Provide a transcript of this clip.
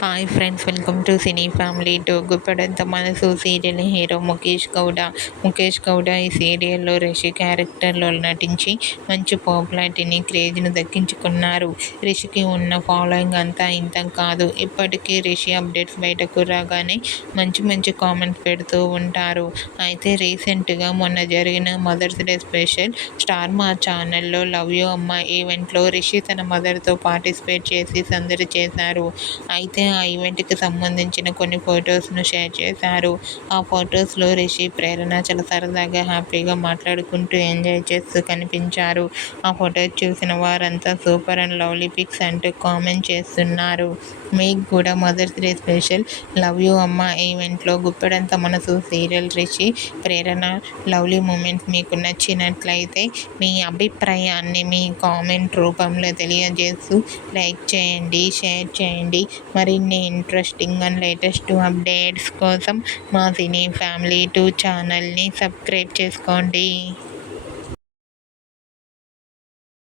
Hi friends, welcome to cine family to Guppedantha Manasu serial hero Mukesh Gowda ఈ సీరియల్లో రిషి క్యారెక్టర్లో నటించి మంచి పాపులారిటీని, క్రేజ్ను దక్కించుకున్నారు. రిషికి ఉన్న ఫాలోయింగ్ అంతా ఇంత కాదు. ఇప్పటికీ రిషి అప్డేట్స్ బయటకు రాగానే మంచి కామెంట్స్ పెడుతూ ఉంటారు. అయితే రీసెంట్గా మొన్న జరిగిన మదర్స్ డే స్పెషల్ స్టార్ మా ఛానల్లో లవ్ యూ అమ్మ ఈవెంట్లో రిషి తన మదర్తో పార్టిసిపేట్ చేసి సందడి చేశారు. అయితే ఆ ఈవెంట్కి సంబంధించిన కొన్ని ఫొటోస్ను షేర్ చేశారు. ఆ ఫొటోస్లో రిషి, ప్రేరణ చాలా సరదాగా హ్యాపీగా మాట్లాడుకుంటూ ఎంజాయ్ చేస్తూ కనిపించారు. ఆ ఫొటోస్ చూసిన వారంతా సూపర్ అండ్ లవ్లీ పిక్స్ అంటూ కామెంట్ చేస్తున్నారు. మీకు కూడా mother's day special love you అమ్మ ఈవెంట్లో Guppedantha Manasu serial Rishi, Prerana lovely moments మీకు నచ్చినట్లయితే మీ అభిప్రాయాన్ని మీ కామెంట్ రూపంలో తెలియజేస్తూ లైక్ చేయండి, షేర్ చేయండి. మరిన్ని ఇంట్రెస్టింగ్ అండ్ లేటెస్ట్ అప్డేట్స్ కోసం మా సినీ ఫ్యామిలీ 2 ఛానల్ని సబ్స్క్రైబ్ చేసుకోండి.